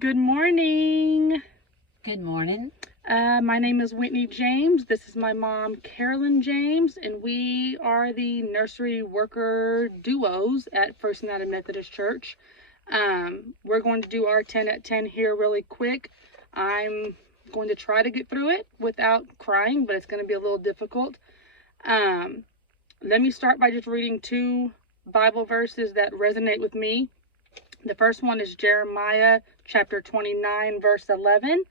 Good morning. Good morning. My name is Whitney James. This is my mom, Carolyn James, and we are the nursery worker duos at First United Methodist Church. We're going to do our 10 at 10 here really quick. I'm going to try to get through it without crying, but it's going to be a little difficult. Let me start by just reading two Bible verses that resonate with me. The first one is Jeremiah chapter 29, verse 11.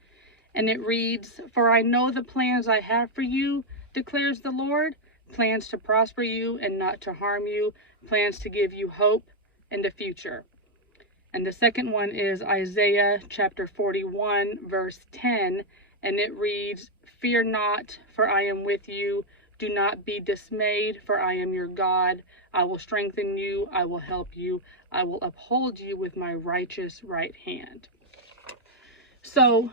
And it reads, "For I know the plans I have for you, declares the Lord, plans to prosper you and not to harm you, plans to give you hope and a future." And the second one is Isaiah chapter 41, verse 10. And it reads, "Fear not, for I am with you. Do not be dismayed, for I am your God. I will strengthen you. I will help you. I will uphold you with my righteous right hand." So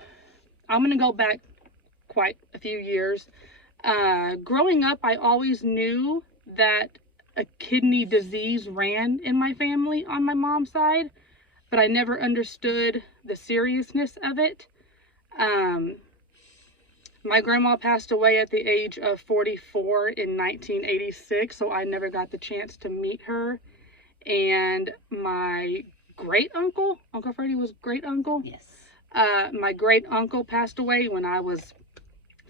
I'm going to go back quite a few years. Growing up, I always knew that a kidney disease ran in my family on my mom's side, but I never understood the seriousness of it. My grandma passed away at the age of 44 in 1986, so I never got the chance to meet her. And my great uncle, Uncle Freddie was great uncle. Yes. My great uncle passed away when I was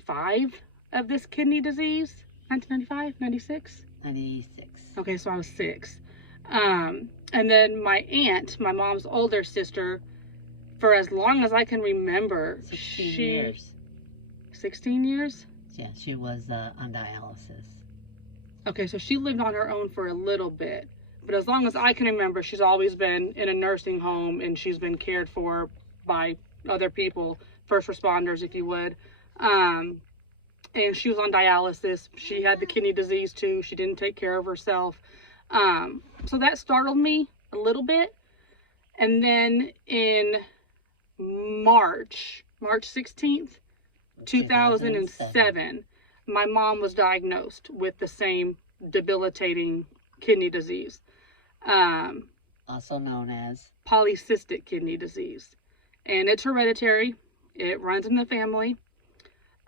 5 of this kidney disease. 1995, 96? 96. Okay, so I was 6. And then my aunt, my mom's older sister, for as long as I can remember, 16 years. 16 years? Yeah, she was on dialysis. Okay, so she lived on her own for a little bit. But as long as I can remember, she's always been in a nursing home and she's been cared for by other people, first responders, if you would. And she was on dialysis. She had the kidney disease too. She didn't take care of herself. So that startled me a little bit. And then in March 16th, 2007, my mom was diagnosed with the same debilitating kidney disease. Also known as polycystic kidney disease. And it's hereditary. It runs in the family.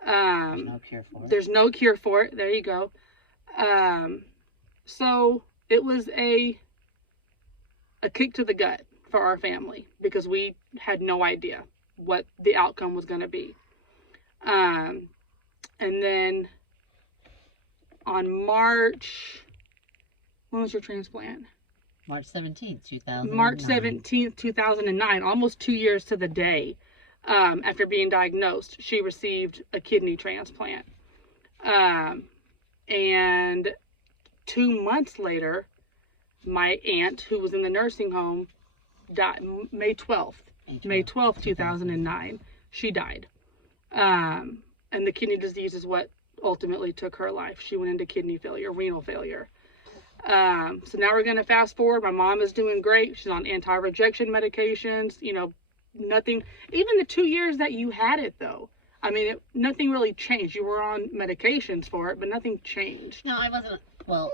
there's no cure for it. There's no cure for it. There you go. So it was a kick to the gut for our family because we had no idea what the outcome was going to be. And then on when was your transplant? March 17th, 2009. March 17th, 2009, almost 2 years to the day after being diagnosed, she received a kidney transplant. And 2 months later, my aunt, who was in the nursing home, died May 12th, 2009. She died. And the kidney disease is what ultimately took her life. She went into kidney failure, renal failure. So now we're going to fast forward. My mom is doing great. She's on anti-rejection medications, nothing, even the 2 years that you had it though. I mean, nothing really changed. You were on medications for it, but nothing changed. No, I wasn't. Well,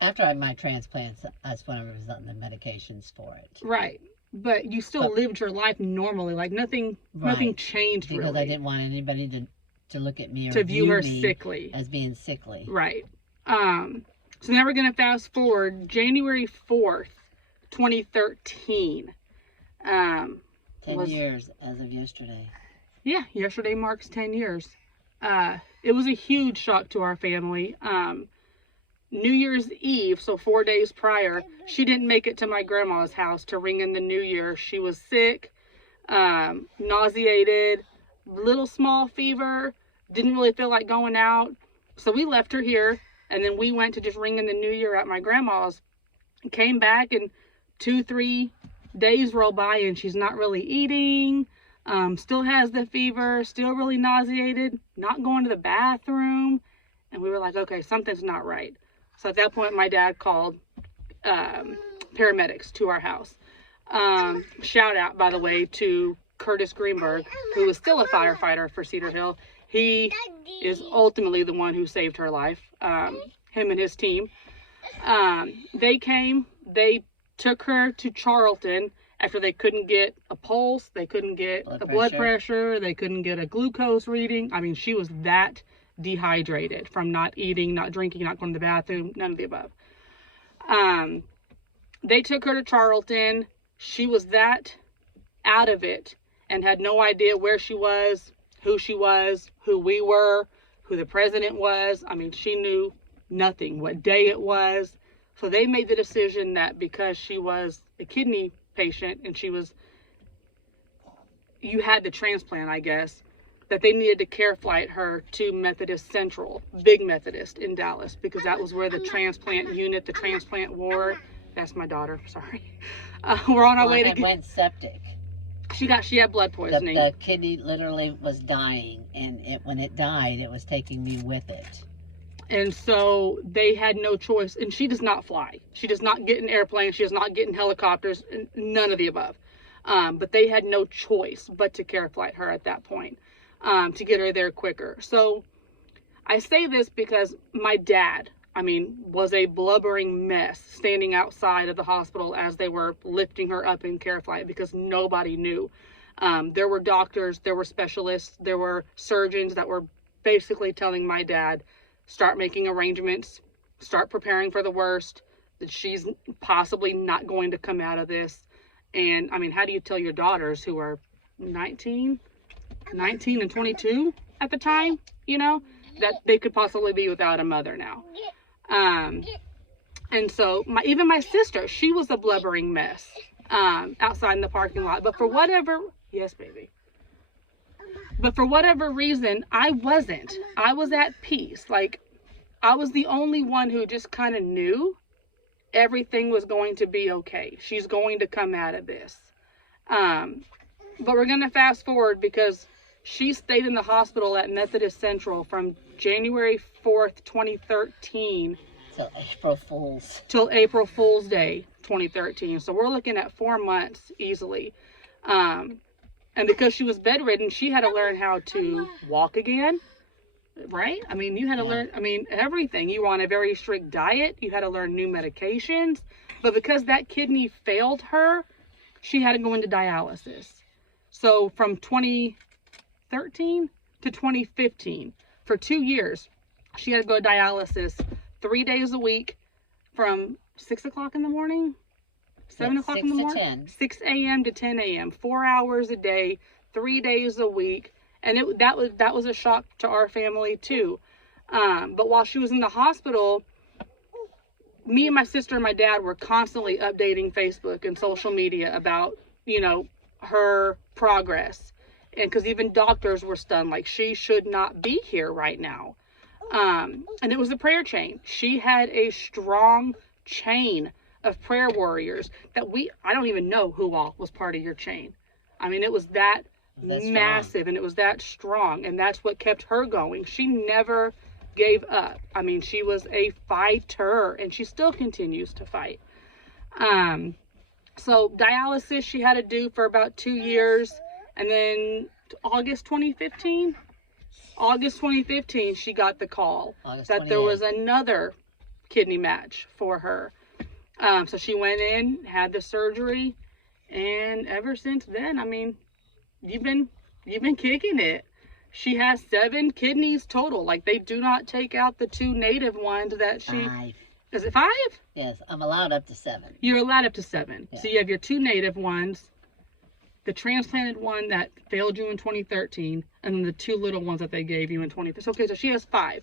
after I had my transplants, that's when I was on the medications for it. Right. But you still lived your life normally. Like nothing changed because really. I didn't want anybody to look at me or to view her me sickly. as being sickly. Right. So now we're going to fast forward January 4th, 2013. 10 years as of yesterday. Yeah, yesterday marks 10 years. It was a huge shock to our family. New Year's Eve, so 4 days prior, she didn't make it to my grandma's house to ring in the new year. She was sick, nauseated, little small fever, didn't really feel like going out. So we left her here, and then we went to just ring in the new year at my grandma's. Came back, and 2-3 days roll by, and she's not really eating, still has the fever, still really nauseated, not going to the bathroom. And we were like, okay, something's not right. So at that point, my dad called paramedics to our house. Shout out, by the way, to Curtis Greenberg, who is still a firefighter for Cedar Hill. He is ultimately the one who saved her life, him and his team. They came, they took her to Charlton, after they couldn't get a pulse, they couldn't get blood pressure, they couldn't get a glucose reading. I mean, she was that dehydrated from not eating, not drinking, not going to the bathroom, none of the above. They took her to Charlton. She was that out of it and had no idea where she was, who we were, who the president was. I mean, she knew nothing, what day it was. So they made the decision that because she was a kidney patient and you had the transplant, I guess, that they needed to care flight her to Methodist Central, Big Methodist in Dallas, because that was where the transplant unit, the transplant ward. That's my daughter. Sorry. We're on our way to get. Went septic. She had blood poisoning. The kidney literally was dying, and when it died, it was taking me with it. And so they had no choice. And she does not fly. She does not get in airplanes. She does not get in helicopters. None of the above. But they had no choice but to care flight her at that point, to get her there quicker. So I say this because my dad, was a blubbering mess standing outside of the hospital as they were lifting her up in care flight because nobody knew. There were doctors, there were specialists, there were surgeons that were basically telling my dad, start making arrangements, start preparing for the worst, that she's possibly not going to come out of this. And how do you tell your daughters who are 19 and 22 at the time, that they could possibly be without a mother now. And so even my sister, she was a blubbering mess outside in the parking lot. But for whatever, yes, baby. But for whatever reason, I wasn't. I was at peace. Like, I was the only one who just kind of knew everything was going to be okay. She's going to come out of this. But we're going to fast forward because she stayed in the hospital at Methodist Central from January 4th, 2013. Till April Fool's Day, 2013. So we're looking at 4 months easily. And because she was bedridden, she had to learn how to walk again, right? You had to learn, everything. You were on a very strict diet. You had to learn new medications. But because that kidney failed her, she had to go into dialysis. So from 2013 to 2015, for 2 years, she had to go to dialysis 3 days a week from 6 o'clock in the morning, 7 o'clock in the morning, 6 a.m. to 10 a.m., 4 hours a day, 3 days a week. And that was a shock to our family too. But while she was in the hospital, me and my sister and my dad were constantly updating Facebook and social media about, her progress. And because even doctors were stunned, like, she should not be here right now. And it was a prayer chain. She had a strong chain of prayer warriors that I don't even know who all was part of your chain. It was that massive and it was that strong, and that's what kept her going. She never gave up. She was a fighter, and she still continues to fight. So dialysis she had to do for about 2 years, and then August 2015, she got the call that there was another kidney match for her. So she went in, had the surgery, and ever since then, you've been kicking it. She has 7 kidneys total. Like, they do not take out the 2 native ones that she... 5. Is it 5? Yes, I'm allowed up to 7. You're allowed up to 7. Yeah. So you have your 2 native ones, the transplanted one that failed you in 2013, and then the 2 little ones that they gave you in 2013. Okay, so she has 5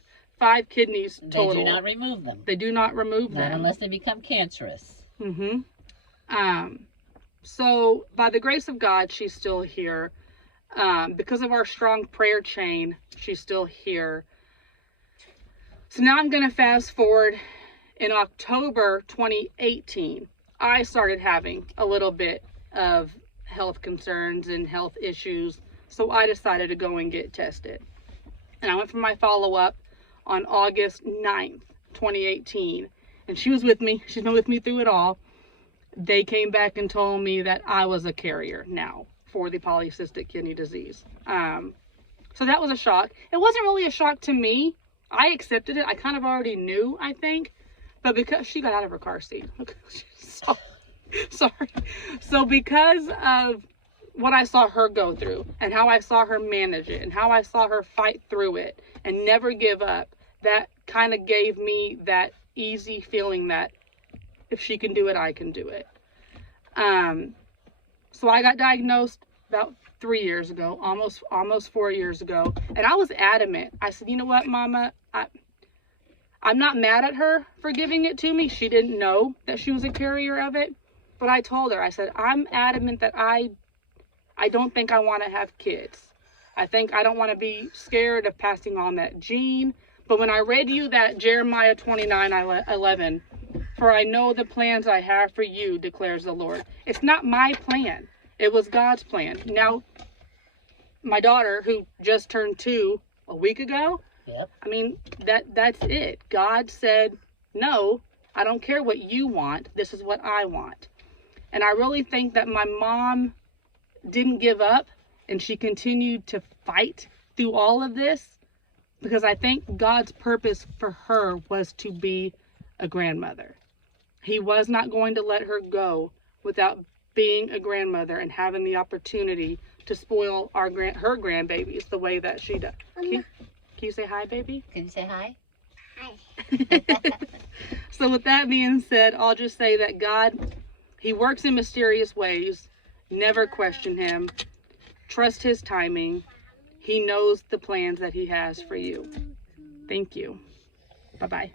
kidneys total. They do not remove them. They do not remove them. Not unless they become cancerous. So by the grace of God, she's still here. Because of our strong prayer chain, she's still here. So now I'm going to fast forward. In October 2018, I started having a little bit of health concerns and health issues. So I decided to go and get tested. And I went for my follow-up on August 9th, 2018. And she was with me. She's been with me through it all. They came back and told me that I was a carrier now for the polycystic kidney disease. So that was a shock. It wasn't really a shock to me. I accepted it. I kind of already knew, I think. But because she got out of her car seat. Sorry. So because of what I saw her go through and how I saw her manage it and how I saw her fight through it and never give up, that kind of gave me that easy feeling that if she can do it, I can do it. So I got diagnosed about 3 years ago, almost 4 years ago. And I was adamant. I said, you know what, Mama, I'm not mad at her for giving it to me. She didn't know that she was a carrier of it. But I told her, I said, I'm adamant that I don't think I want to have kids. I think I don't want to be scared of passing on that gene. But when I read you that Jeremiah 29:11, for I know the plans I have for you, declares the Lord. It's not my plan. It was God's plan. Now, my daughter, who just turned 2 a week ago, Yep. I mean, that's it. God said, no, I don't care what you want. This is what I want. And I really think that my mom didn't give up and she continued to fight through all of this because I think God's purpose for her was to be a grandmother. He was not going to let her go without being a grandmother and having the opportunity to spoil her grandbabies the way that she does. Can you say hi, baby? Can you say hi? Hi. So with that being said, I'll just say that God, he works in mysterious ways. Never question him. Trust his timing. He knows the plans that he has for you. Thank you. Bye-bye.